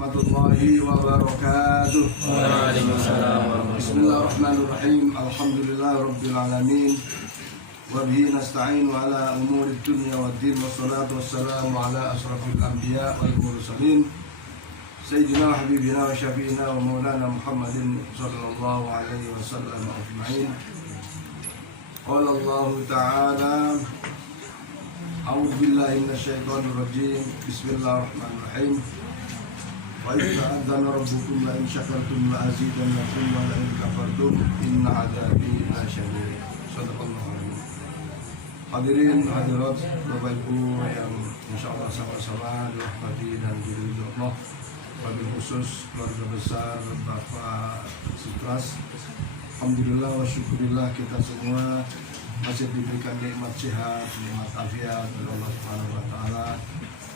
warahmatullahi wabarakatuh. Waalaikumsalam warahmatullahi Bismillahirrahmanirrahim. Alhamdulillahirabbil alamin. Wa bihi nasta'inu ala umuri dunya waddin, wassalatu wassalamu ala asrafil anbiya wal mursalin sayyidina wa habibina wa syafi'ina wa maulana Muhammadin sallallahu alaihi wasallam ajma'in. Qala Allah ta'ala, a'udzu billahi minasyaitonir rajim. Bismillahirrahmanirrahim. Wa idza ta'adzana rabbukum la in syakartum la azidannakum wa la in kafartum inna 'adzabi lasyadid. Shadaqallahu alazim. Hadirin hadirat Bapak Ibu yang insyaallah sama-sama dirahmati dan diridhoi Allah. Wabil khusus keluarga besar Bapak Sutras, alhamdulillah wa syukurillah kita semua masih diberikan nikmat sehat, nikmat afiat dari Allah Subhanahu wa taala,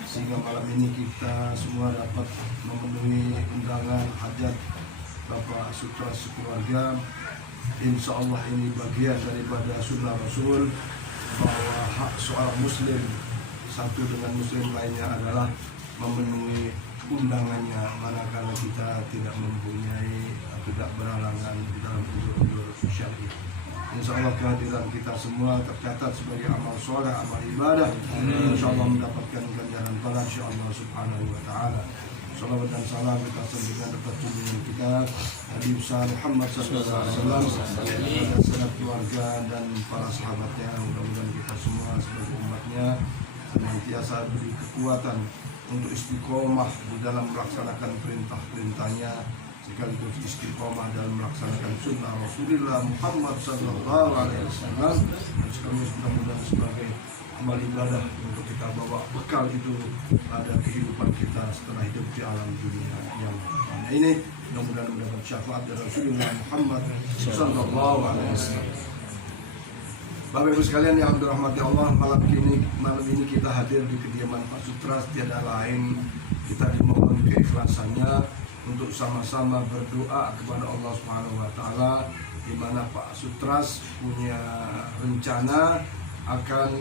sehingga malam ini kita semua dapat memenuhi undangan hajat Bapak Sutras sekeluarga. Insya Allah ini bagian daripada sunnah Rasul, bahwa hak seorang muslim satu dengan muslim lainnya adalah memenuhi undangannya manakala kita tidak mempunyai, tidak berhalangan di dalam udzur syar'i. Insya Allah kehadiran kita semua tercatat sebagai amal soleh, amal ibadah. Insya Allah mendapatkan ganjaran pahala insya Allah subhanahu wa ta'ala. Salawat dan salam kita sampaikan atas junjungan kita Nabi besar Muhammad sallallahu alaihi wasallam, kepada sahabat keluarga dan para sahabatnya. Mudah-mudahan kita semua sebagai umatnya senantiasa beri kekuatan untuk istiqomah di dalam melaksanakan perintah-perintahnya, sekaligus istiqomah dalam melaksanakan sunnah Rasulullah Muhammad sallallahu alaihi wasallam, dan sekaligus mudah-mudahan sebagai amal ibadah untuk kita bawa bekal itu pada kehidupan kita setelah hidup di alam dunia yang mana ini. Mudah-mudahan mendapat syafaat dari Rasulullah Muhammad sallallahu alaihi wasallam. Bapak Ibu sekalian yang dirahmati Allah, malam ini kita hadir di kediaman Pak Sutras, tiada lain kita dimohon keikhlasannya untuk sama-sama berdoa kepada Allah Subhanahu wa taala, di mana Pak Sutras punya rencana akan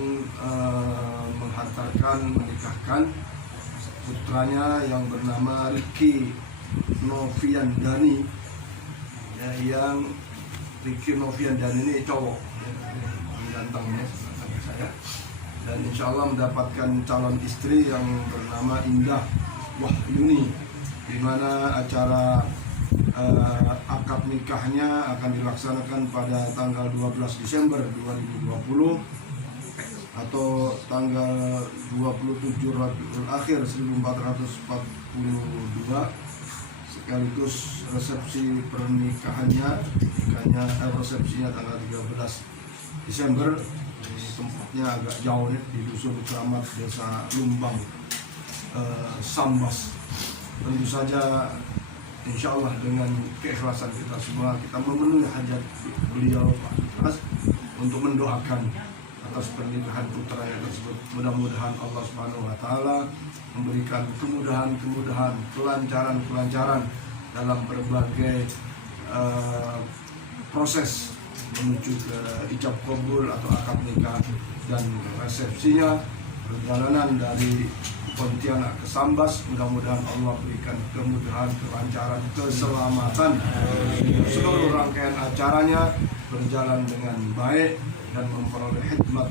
menikahkan putranya yang bernama Ricky Noviandani, ya, yang Ricky Noviandani ini cowok, gantengnya saya, dan insya Allah mendapatkan calon istri yang bernama Indah Wahyuni, di mana acara akad nikahnya akan dilaksanakan pada tanggal 12 Desember 2020 atau tanggal 27 Rabiul Akhir 1442, sekaligus resepsi pernikahannya, resepsinya tanggal 13 Desember. Tempatnya agak jauh nih, di Dusun Keramat, Desa Lumbang, Sambas. Tentu saja insya Allah dengan keikhlasan kita semua, kita memenuhi hajat beliau Pak Sutras untuk mendoakan atas pernikahan putranya tersebut. Mudah-mudahan Allah Subhanahu wa taala memberikan kemudahan, kelancaran dalam berbagai proses menuju ke ijab qabul atau akad nikah dan resepsinya. Perjalanan dari Pontianak ke Sambas, mudah-mudahan Allah berikan kemudahan, kelancaran, keselamatan, seluruh rangkaian acaranya berjalan dengan baik dan memperoleh hikmat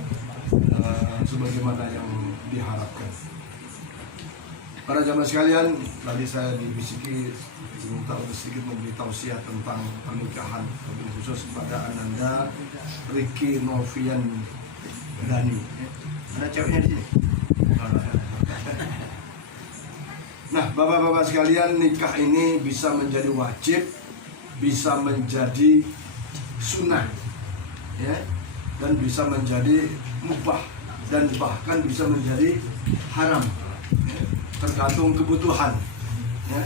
sebagaimana yang diharapkan. Para jamaah sekalian, tadi saya dibisiki diminta untuk sedikit memberi tausiah tentang pernikahan, lebih khusus kepada Ananda Ricky Noviandani. Ada ceweknya di sini. Nah, bapak-bapak sekalian, nikah ini bisa menjadi wajib, bisa menjadi sunnah, ya, dan bisa menjadi mubah, dan bahkan bisa menjadi haram, ya, tergantung kebutuhan, ya.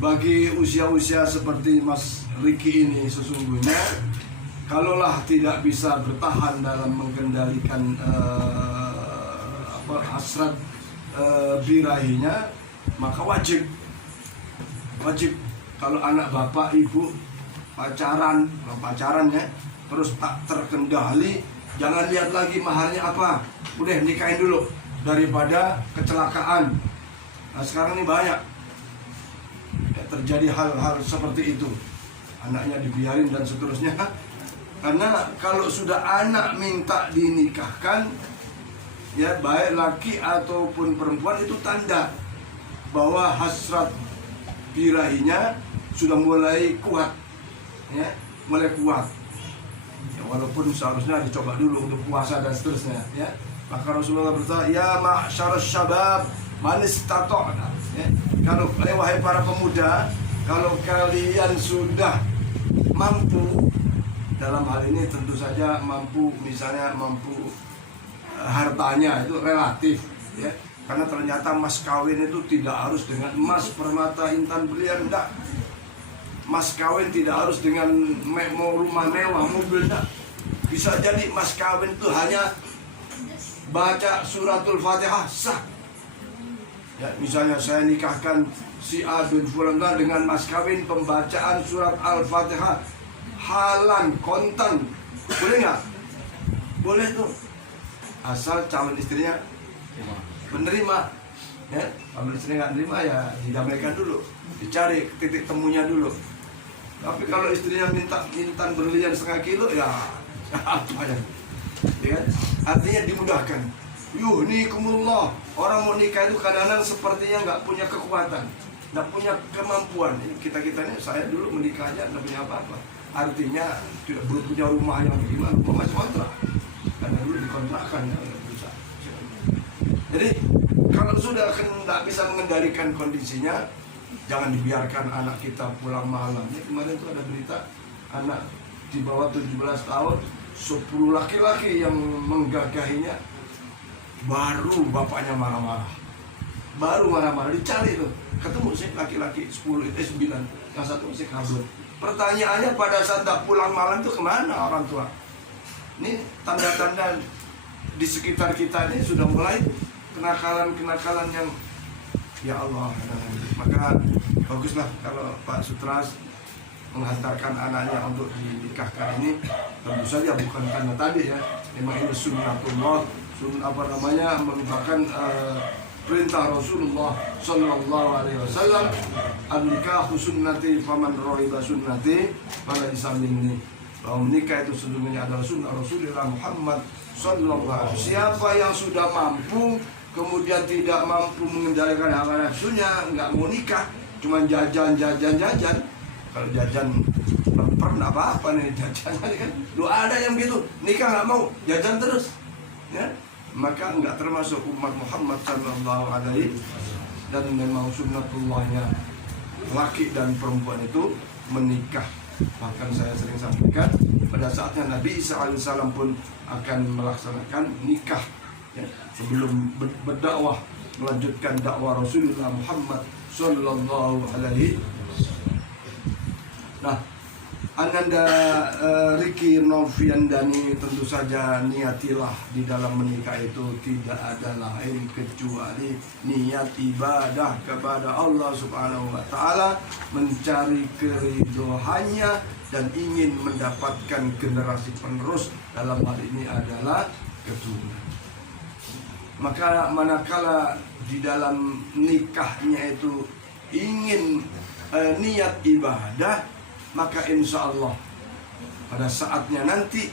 Bagi usia-usia seperti Mas Ricky ini, sesungguhnya kalaulah tidak bisa bertahan dalam mengendalikan hasrat birahinya, maka wajib kalau anak bapak ibu pacaran ya, terus tak terkendali, jangan lihat lagi maharnya apa, udah nikahin dulu daripada kecelakaan. Nah sekarang ini banyak terjadi hal-hal seperti itu, anaknya dibiarin dan seterusnya. Karena kalau sudah anak minta dinikahkan, ya baik laki ataupun perempuan, itu tanda bahwa hasrat birahinya sudah mulai kuat, ya, mulai kuat. Ya, walaupun seharusnya dicoba dulu untuk puasa dan seterusnya, ya. Maka Rasulullah berkata, ya ma'syarus syabab man istata'na, ya. Kalau wahai para pemuda, kalau kalian sudah mampu, dalam hal ini tentu saja mampu, misalnya mampu hartanya itu relatif, ya. Karena ternyata mas kawin itu tidak harus dengan emas, permata, intan, berlian, enggak. Mas kawin tidak harus dengan rumah mewah, mobil, enggak. Bisa jadi mas kawin itu hanya baca suratul Fatihah sah. Ya, misalnya saya nikahkan si A bin Fulan dengan mas kawin pembacaan surat Al-Fatihah halan kontan, boleh nggak? Boleh tuh, asal calon istrinya menerima. Ya, kalau istri nggak menerima ya didamaikan dulu, dicari titik temunya dulu. Tapi kalau istrinya minta intan berlian 0,5 kilo, ya apa ya? Ya, artinya dimudahkan. Yuhnikumullah. Orang mau nikah itu kadang-kadang sepertinya nggak punya kekuatan, nggak punya kemampuan. Kita ini, saya dulu menikahnya nggak punya apa-apa. Artinya tidak belum punya rumah yang gimana, rumah masih kontrak. Karena dulu dikontrakkan ya, berusaha. Jadi kalau sudah tidak bisa mengendalikan kondisinya, jangan dibiarkan anak kita pulang malam. Ya, kemarin itu ada berita anak di bawah 17 tahun, 10 laki-laki yang menggagahinya, baru bapaknya marah-marah. Baru marah-marah, dicari tuh, ketemu sih laki-laki 9, yang satu masih kabur. Pertanyaannya pada saat tak pulang malam itu kemana orang tua? Ini tanda-tanda di sekitar kita ini sudah mulai kenakalan-kenakalan yang ya Allah. Maka baguslah kalau Pak Sutras menghantarkan anaknya untuk dinikahkan ini, tentu saja bukan karena tadi ya, memang ini sunnatullah, merupakan perintah Rasulullah Sallallahu Alaihi Wasallam, an-nikahu sunnati faman rohiba sunnati falaysa minni, bahwa menikah itu sesungguhnya adalah sunnah Rasulullah Muhammad Sallallahu Alaihi Wasallam. Siapa yang sudah mampu kemudian tidak mampu mengendalikan hawa nafsunya, nggak mau nikah, cuma jajan. Kalau jajan pernah apa-apa nih jajan kan, lu ada yang gitu, nikah nggak mau, jajan terus, ya, maka nggak termasuk umat Muhammad Sallallahu Alaihi. Dan memang sunnatullahnya laki dan perempuan itu menikah. Bahkan saya sering sampaikan, pada saatnya Nabi Isa alaihissalam pun akan melaksanakan nikah, ya, sebelum berdakwah, melanjutkan dakwah Rasulullah Muhammad Sallallahu Alaihi. Nah, Ananda Riki Noviandani, tentu saja niatilah di dalam menikah itu tidak ada lain kecuali niat ibadah kepada Allah Subhanahu wa Ta'ala, mencari keridhoannya dan ingin mendapatkan generasi penerus, dalam hal ini adalah keturunan. Maka manakala di dalam nikahnya itu ingin niat ibadah, maka insya Allah pada saatnya nanti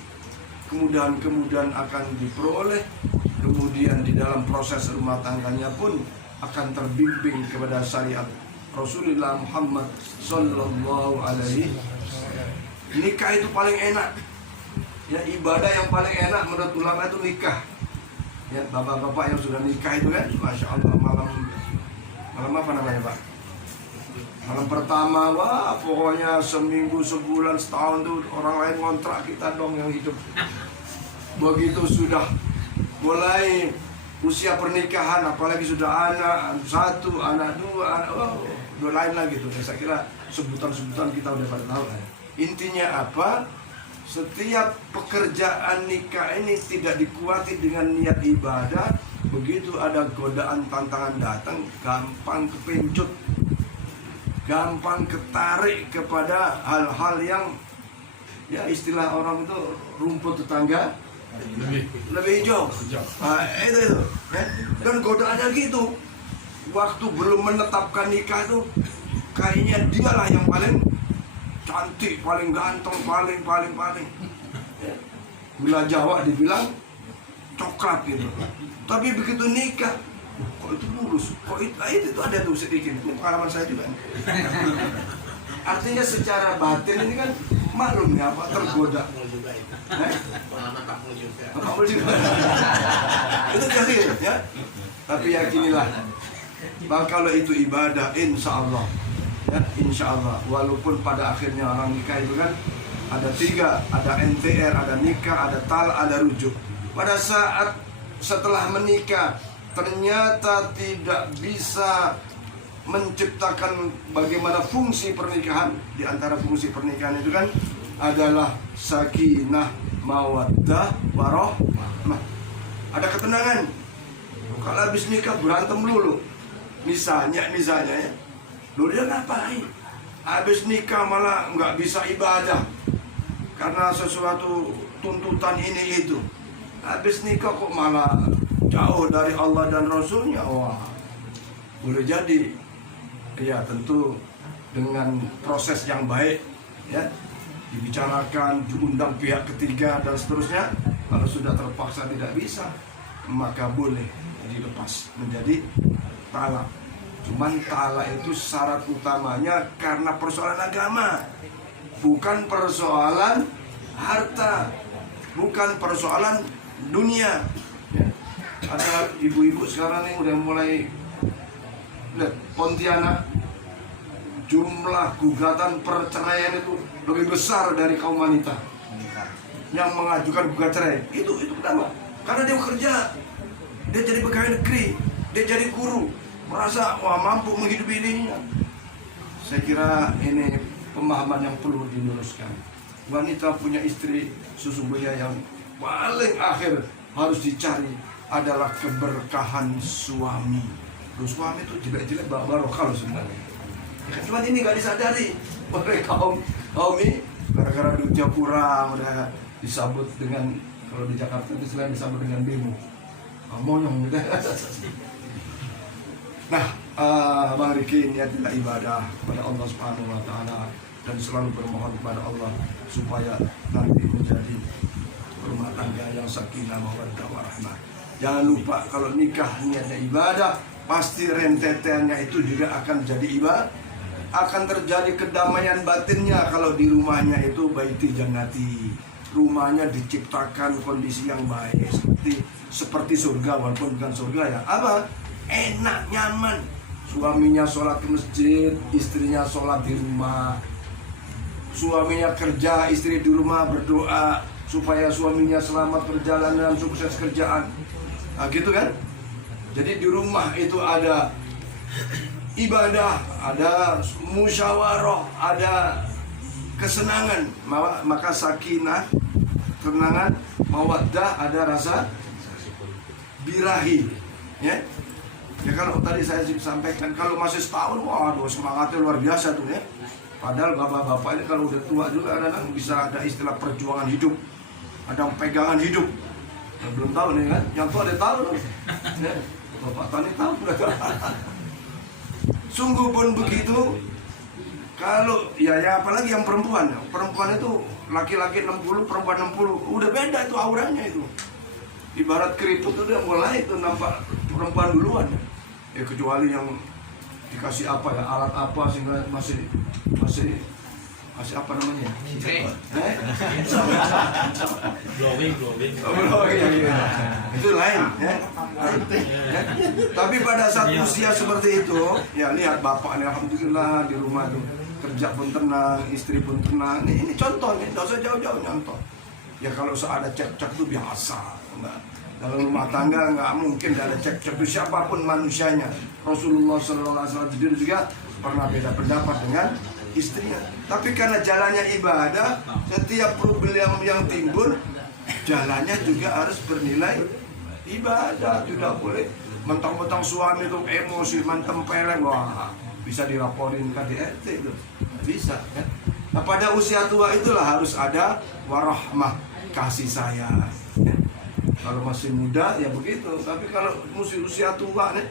kemudahan-kemudahan akan diperoleh. Kemudian di dalam proses rumah tangganya pun akan terbimbing kepada syariat Rasulullah Muhammad Sallallahu Alaihi. Nikah itu paling enak, ya, ibadah yang paling enak menurut ulama itu nikah. Ya, bapak-bapak yang sudah nikah itu kan, masya Allah, malam apa namanya Pak? Malam pertama, wah pokoknya seminggu, sebulan, setahun tuh orang lain ngontrak, kita dong yang hidup. Begitu sudah mulai usia pernikahan, apalagi sudah anak satu, anak dua, udah lain lagi tuh. Saya kira sebutan-sebutan kita udah pada tahu. Intinya apa? Setiap pekerjaan nikah ini tidak dikuati dengan niat ibadah, begitu ada godaan tantangan datang, gampang kepencut, gampang ketarik kepada hal-hal yang, ya, istilah orang itu rumput tetangga lebih hijau. Nah, itu ya. Dan godaannya gitu, waktu belum menetapkan nikah itu kayaknya dialah yang paling cantik, paling ganteng, paling. Ya. Gula Jawa dibilang coklat gitu. Tapi begitu nikah, kok itu mulus, kok itu ada tuh sedikit. Ini pengalaman saya juga. Artinya secara batin ini kan maklum ya apa tergoda. Pengalaman Pak Mul juga. Pak Mul juga. Itu jadi ya. Tapi yakinilah bahwa kalau itu ibadah, insya Allah, ya, insya Allah. Walaupun pada akhirnya orang nikah itu kan ada 3, ada NTR, ada nikah, ada talak, ada rujuk. Pada saat setelah menikah ternyata tidak bisa menciptakan bagaimana fungsi pernikahan. Di antara fungsi pernikahan itu kan adalah sakinah, mawaddah, warahmah. Ada ketenangan. Kalau habis nikah berantem dulu. Misalnya ya, lu dia ngapain? Habis nikah malah nggak bisa ibadah karena sesuatu tuntutan ini itu. Habis nikah kok malah jauh dari Allah dan Rasulnya. Wah, boleh jadi. Ya tentu dengan proses yang baik, ya, dibicarakan, diundang pihak ketiga dan seterusnya. Kalau sudah terpaksa tidak bisa, maka boleh dilepas menjadi talak. Cuman talak itu syarat utamanya karena persoalan agama, bukan persoalan harta, bukan persoalan dunia. Ya. Ada ibu-ibu sekarang yang udah mulai lihat, Pontianak, jumlah gugatan perceraian itu lebih besar dari kaum wanita yang mengajukan gugatan cerai. Itu kenapa? Karena dia bekerja, dia jadi pegawai negeri, dia jadi guru, merasa wah mampu menghidupi dirinya. Saya kira ini pemahaman yang perlu diluruskan. Wanita punya istri sesungguhnya yang paling akhir harus dicari adalah keberkahan suami. Loh, suami itu jelek-jelek barokah loh sebenarnya. Ya, cuma ini nggak disadari oleh kaum ini gara-gara duitnya kurang udah disambut dengan, kalau di Jakarta itu selain disambut dengan demo. Monyong gitu. Nah, Bang Riki, ini adalah ibadah kepada Allah Subhanahu wa Ta'ala dan selalu bermohon kepada Allah supaya nanti menjadi rumah tangga yang sakinah, mawaddah, warahmah. Jangan lupa kalau nikah niatnya ibadah, pasti rentetannya itu juga akan jadi ibadah. Akan terjadi kedamaian batinnya kalau di rumahnya itu baiti jannati. Rumahnya diciptakan kondisi yang baik seperti surga, walaupun bukan surga ya. Apa? Enak, nyaman. Suaminya sholat ke masjid, istrinya sholat di rumah. Suaminya kerja, istri di rumah berdoa supaya suaminya selamat perjalanan, sukses kerjaan. Nah gitu kan? Jadi di rumah itu ada ibadah, ada musyawarah, ada kesenangan, maka sakinah, ketenangan, mawaddah, ada rasa birahi, ya. Ya kalau tadi saya sampaikan kalau masih setahun, waduh semangatnya luar biasa tuh ya. Padahal bapak-bapak ini kalau udah tua juga kadang bisa ada istilah perjuangan hidup, ada pegangan hidup. Ya, belum tahu nih kan, yang tua ada tahu loh. Ya, Bapak Tani tahu nggak? Sungguh pun begitu. Kalau ya apalagi yang perempuan itu laki-laki 60, perempuan 60, udah beda itu auranya itu. Ibarat keriput udah mulai itu nampak perempuan duluan. Ya kecuali yang dikasih apa ya, alat apa sehingga masih apa namanya? Blowing. Ya. Itu lain ya. Tapi pada saat usia seperti itu, ya lihat bapaknya alhamdulillah di rumah tuh kerja pun tenang, istri pun tenang. Ini contoh nih, nggak usah jauh-jauh nyontoh. Ya kalau ada cek-cek itu biasa. Dalam rumah tangga nggak mungkin ada cek-cek itu siapapun manusianya. Rasulullah SAW juga pernah beda pendapat dengan istrinya. Tapi karena jalannya ibadah, setiap problem yang timbul, jalannya juga harus bernilai ibadah. Tidak boleh mentang-mentang suami itu emosi, mentempeleng, wah bisa dilaporin ke KDRT itu. Bisa kan? Nah pada usia tua itulah harus ada warahmah, kasih sayang. Kalau masih muda ya begitu, tapi kalau usia tua nih,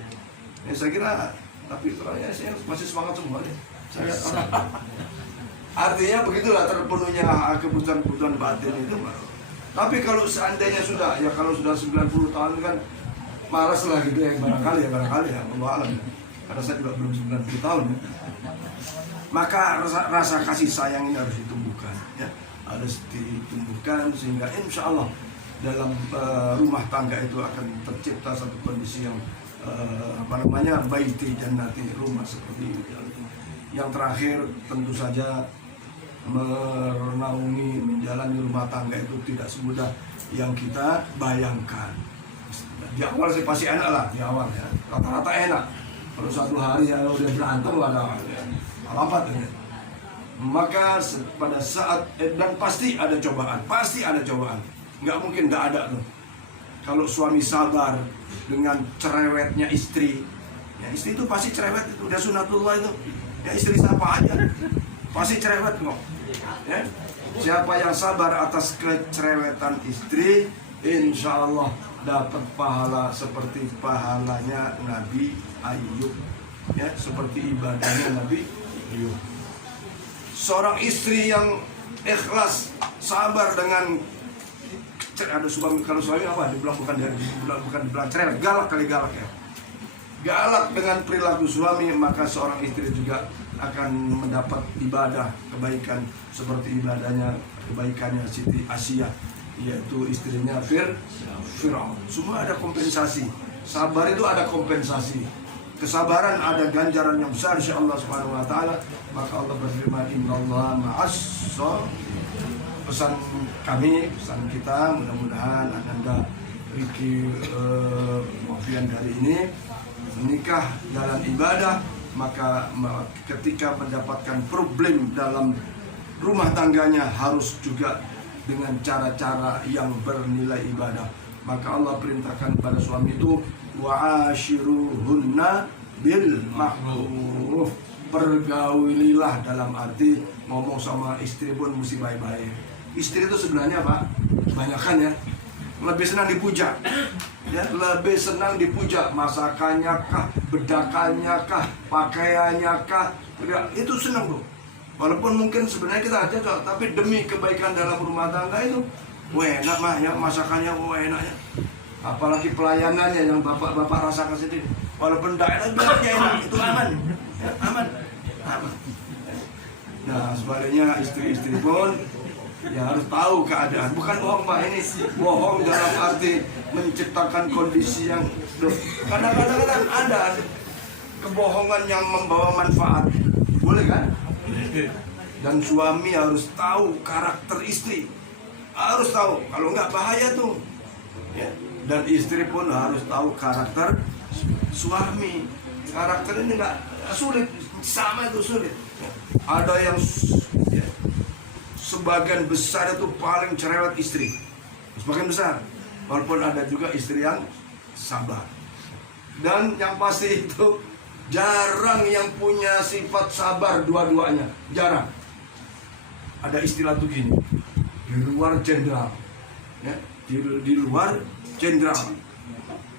ya saya kira tapi orangnya saya masih semangat semua deh. Saya artinya begitulah terpenuhnya kebutuhan batin itu. Tapi kalau seandainya sudah, ya kalau sudah 90 tahun kan malas lah gitu ya, barangkali ya, Allah alam. Karena saya juga belum 90 tahun ya. Maka rasa kasih sayang ini harus ditumbuhkan ya. Harus ditumbuhkan sehingga insya Allah dalam rumah tangga itu akan tercipta satu kondisi yang baiti jannati, rumah seperti itu. Yang terakhir tentu saja menaungi menjalani rumah tangga itu tidak semudah yang kita bayangkan. Di awal sih pasti enak lah, di awal ya, rata-rata enak. Kalau satu hari ya udah berantem ada alamat ya. Maka pada saat dan pasti ada cobaan, nggak mungkin nggak ada loh. Kalau suami sabar dengan cerewetnya istri, ya istri itu pasti cerewet, itu udah sunatullah itu. Ya istri siapa aja pasti cerewet kok. Ya. Siapa yang sabar atas kecerewetan istri, insya Allah dapat pahala seperti pahalanya Nabi Ayub, ya seperti ibadahnya Nabi Ayub. Seorang istri yang ikhlas, sabar dengan ada suami, kalau suami apa? Dibilang bukan cerewet, galak ya. Galak dengan perilaku suami, maka seorang istri juga akan mendapat ibadah kebaikan seperti kebaikannya Siti Asia, yaitu istrinya Fir'aun. Semua ada kompensasi. Sabar itu ada kompensasi. Kesabaran ada ganjaran yang besar insya Allah Subhanahu wa taala. Maka Allah berfirman, innallaha ma'as pesan kita, mudah-mudahan Anda Riki Mofian dari ini menikah dalam ibadah, maka ketika mendapatkan problem dalam rumah tangganya harus juga dengan cara-cara yang bernilai ibadah. Maka Allah perintahkan pada suami itu wa'ashiruhunna bil ma'ruf, pergaulilah, dalam arti ngomong sama istri pun mesti baik-baik. Istri itu sebenarnya Pak, kebanyakan ya lebih senang dipuja, ya lebih senang dipuja, masakannya kah, bedakannya kah, pakaiannya kah, itu senang tuh. Walaupun mungkin sebenarnya kita aja, tapi demi kebaikan dalam rumah tangga itu, enak mah ya masakannya, enaknya. Apalagi pelayanannya yang bapak rasakan sendiri. Walaupun tidak enak, ya enak, itu aman, ya, aman. Nah sebaliknya istri-istri pun ya harus tahu keadaan. Bukan bohong Pak, ini bohong dalam arti menciptakan kondisi yang kadang-kadang ada kebohongan yang membawa manfaat, boleh kan? Dan suami harus tahu karakter istri, harus tahu, kalau nggak bahaya tuh ya. Dan istri pun harus tahu karakter suami. Karakter ini nggak sulit, sama itu sulit. Ada yang ya, sebagian besar itu paling cerewet istri, sebagian besar. Walaupun ada juga istri yang sabar. Dan yang pasti itu jarang yang punya sifat sabar dua-duanya, jarang. Ada istilah tuh gini, di luar jenderal, ya, di luar jenderal,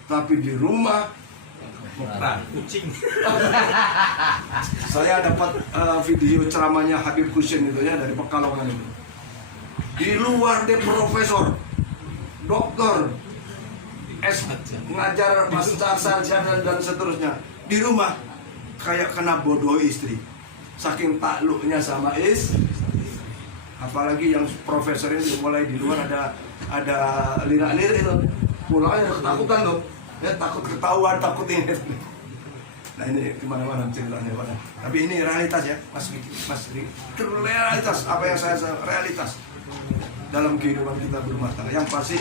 tapi di rumah kucing. Saya dapat video ceramahnya Habib Husin itu ya, dari Pekalongan itu. Di luar dia profesor, doktor, mengajar master sarjana dan seterusnya. Di rumah kayak kena bodoh istri, saking takluknya sama apalagi yang profesor ini mulai di luar ada lirik-lirik itu, mulai ketakutan tuh, ya takut ketahuan, takut ini. Nah ini kemana-mana ceritanya Pak. Tapi ini realitas ya Mas Riki. Realitas apa yang saya realitas dalam kehidupan kita berumah tangga. Yang pasti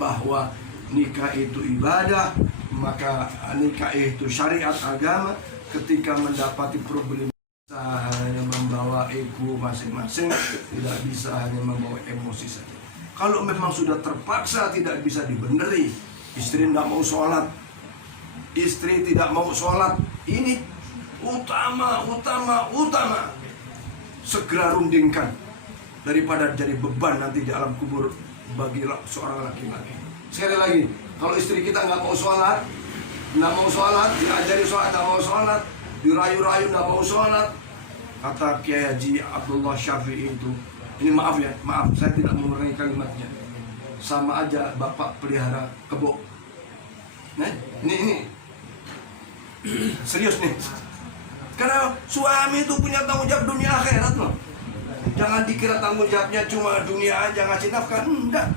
bahwa nikah itu ibadah, maka nikah itu syariat agama. Ketika mendapati problem hanya membawa ego masing-masing, tidak bisa hanya membawa emosi saja. Kalau memang sudah terpaksa tidak bisa dibeneri, istri tidak mau sholat, istri tidak mau sholat, ini utama. Segera rundingkan daripada jadi beban nanti di alam kubur bagi seorang laki-laki. Sekali lagi, kalau istri kita nggak mau sholat, nggak mau sholat, diajari sholat, nggak mau sholat, dirayu-rayu, nggak mau sholat. Kata Kiai Haji Abdullah Syafi'i itu, ini maaf ya, maaf, saya tidak mengurangi kalimatnya. Sama aja bapak pelihara kebo. Nah, ini serius nih. Karena suami itu punya tanggung jawab dunia akhirat loh. Jangan dikira tanggung jawabnya cuma dunia aja ngasih nafkah, enggak.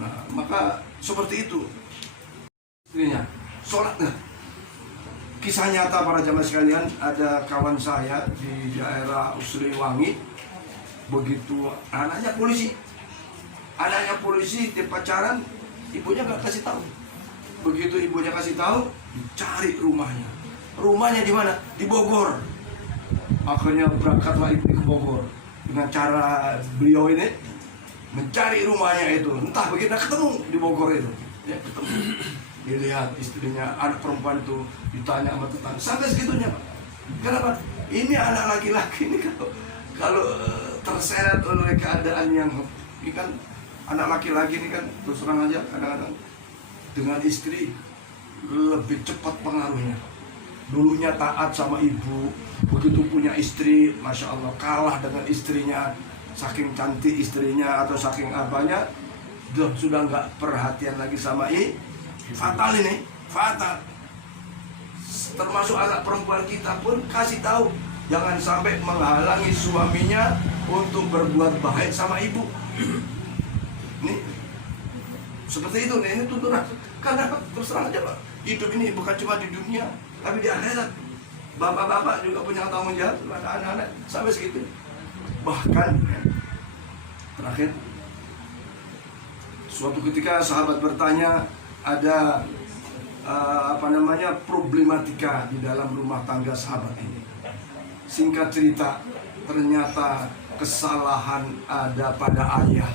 Nah, maka seperti itu. Istrinya, sholat nggak? Kisah nyata para jamaah sekalian, ada kawan saya di daerah Usriwangi, begitu anaknya polisi, dia pacaran, ibunya nggak kasih tahu. Begitu ibunya kasih tahu, dicari rumahnya. Rumahnya di mana? Di Bogor. Akhirnya berangkatlah ibu ke Bogor dengan cara beliau ini mencari rumahnya itu. Entah begitu ketemu di Bogor itu, ya ketemu. Dilihat istrinya, anak perempuan itu ditanya sama tetangga, sampai segitunya Pak. Kenapa? Ini anak laki-laki ini kalau terseret oleh keadaan yang ini kan anak laki-laki ini kan terus terang aja kadang-kadang dengan istri lebih cepat pengaruhnya. Dulunya taat sama ibu, begitu punya istri, masya Allah kalah dengan istrinya, saking cantik istrinya atau saking apanya, sudah nggak perhatian lagi sama fatal ini, fatal. Termasuk anak perempuan kita pun kasih tahu jangan sampai menghalangi suaminya untuk berbuat baik sama ibu. Ini seperti itu nih, ini tuntunan. Karena terus terang aja Pak, hidup ini bukan cuma di dunia, tapi di akhirat. Bapak-bapak juga punya tanggung jawab pada anak-anak sampai segitu. Bahkan terakhir, suatu ketika sahabat bertanya, ada problematika di dalam rumah tangga sahabat ini. Singkat cerita, ternyata kesalahan ada pada ayah.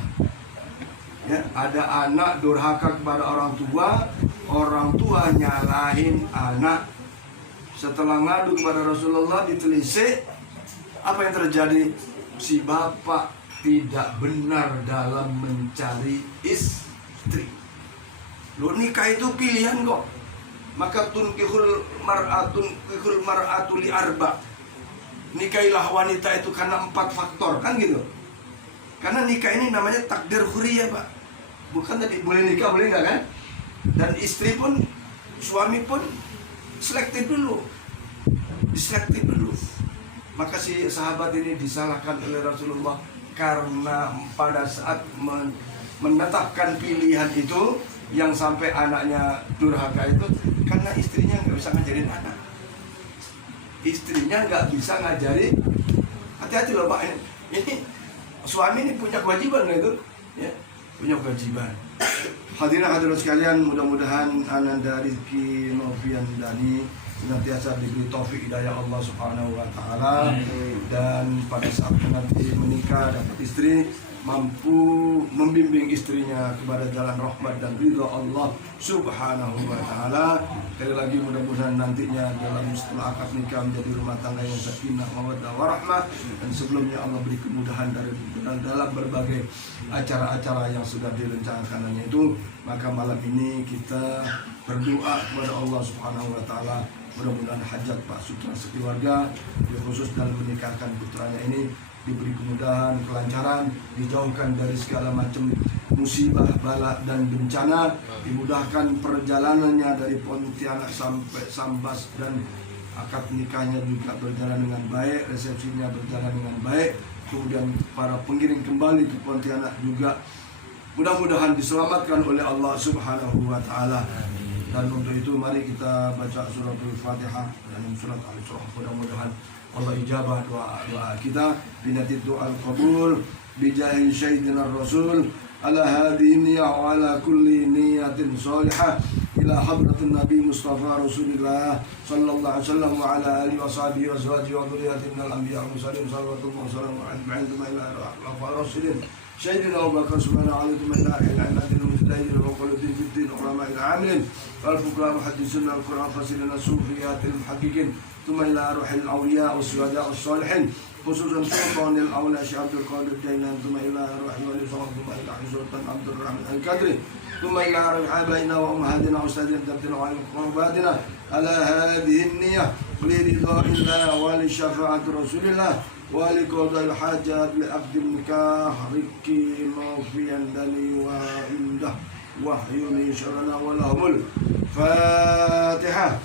Ya, ada anak durhaka kepada orang tua nyalahin anak. Setelah ngadu kepada Rasulullah ditelisik, apa yang terjadi? Si bapak tidak benar dalam mencari istri. Lo nikah itu pilihan kok. Maka tunkihul mar'atu li arba. Nikahilah wanita itu karena 4 faktor, kan gitu. Karena nikah ini namanya takdir huriyah Pak. Bukan tadi boleh nikah, boleh enggak kan? Dan istri pun, suami pun selektif dulu. Diselektif dulu. Maka si sahabat ini disalahkan oleh Rasulullah karena pada saat menetapkan pilihan itu yang sampai anaknya durhaka itu karena istrinya nggak bisa ngajarin anak. Istrinya nggak bisa ngajarin. Hati-hati loh Pak, ini suami ini punya kewajiban itu, ya, punya kewajiban. Hadirin hadirat sekalian, mudah-mudahan Ananda Rizky Novian Dani senantiasa diberi taufik hidayah Allah Subhanahu wa taala, dan pada saat nanti menikah dapat istri mampu membimbing istrinya kepada jalan rahmat dan ridha Allah Subhanahu wa taala. Sekali lagi mudah-mudahan nantinya dalam setelah akad nikah menjadi rumah tangga yang sakinah mawaddah warahmah, dan sebelumnya Allah beri kemudahan dari dalam berbagai acara-acara yang sudah direncanakannya itu. Maka malam ini kita berdoa kepada Allah Subhanahu wa taala, mudah-mudahan hajat Pak Sutra sekeluarga, khusus dalam menikahkan putranya ini diberi kemudahan, kelancaran, dijauhkan dari segala macam musibah, bala dan bencana, dimudahkan perjalanannya dari Pontianak sampai Sambas, dan akad nikahnya juga berjalan dengan baik, resepsinya berjalan dengan baik, kemudian para pengiring kembali ke Pontianak juga mudah-mudahan diselamatkan oleh Allah Subhanahu wa taala. Dan untuk itu mari kita baca surah Al-Fatihah dan surat Al-Isra. Mudah-mudahan Allah ijabah doa kita, binati doa al-qabul bijahi sayyidina Rasul ala hadhihi niyyah wa ala kulli niyatin salihah ila hadratin Nabi Mustafa Rasulullah sallallahu alaihi wasallam wa ala alihi wa sahbihi wa azwajihi wa dhurriyyatihi minal anbiya wal mursalin sallallahu alaihi wasallam wa ajma'in ila rasulillah sayyidina Abu Bakar subhanahu wa ta'ala المجتهدين والمقلدين في الدين وعلماء العاملين والفقهاء المحدثين القرآن الفاسرين الصوفيات المحققين ثم إلى أرواح الأولياء والشهداء والصالحين خصوصا سلطان الأولى شيخ عبد القادر الجيلاني ثم إلى أرواح ولي صالح ثم إلى سلطان عبد الرحمن القدري ثم إلى أرواح آبائنا وأمهاتنا وأستاذنا وجدتنا وقرباتنا على هذه النية لرضا الله ولشفاعة رسول الله ولقضاء الحاجات لعقد النكاح ركي نوفيا دني وعنده وحي شرنا ولهم الفاتحة.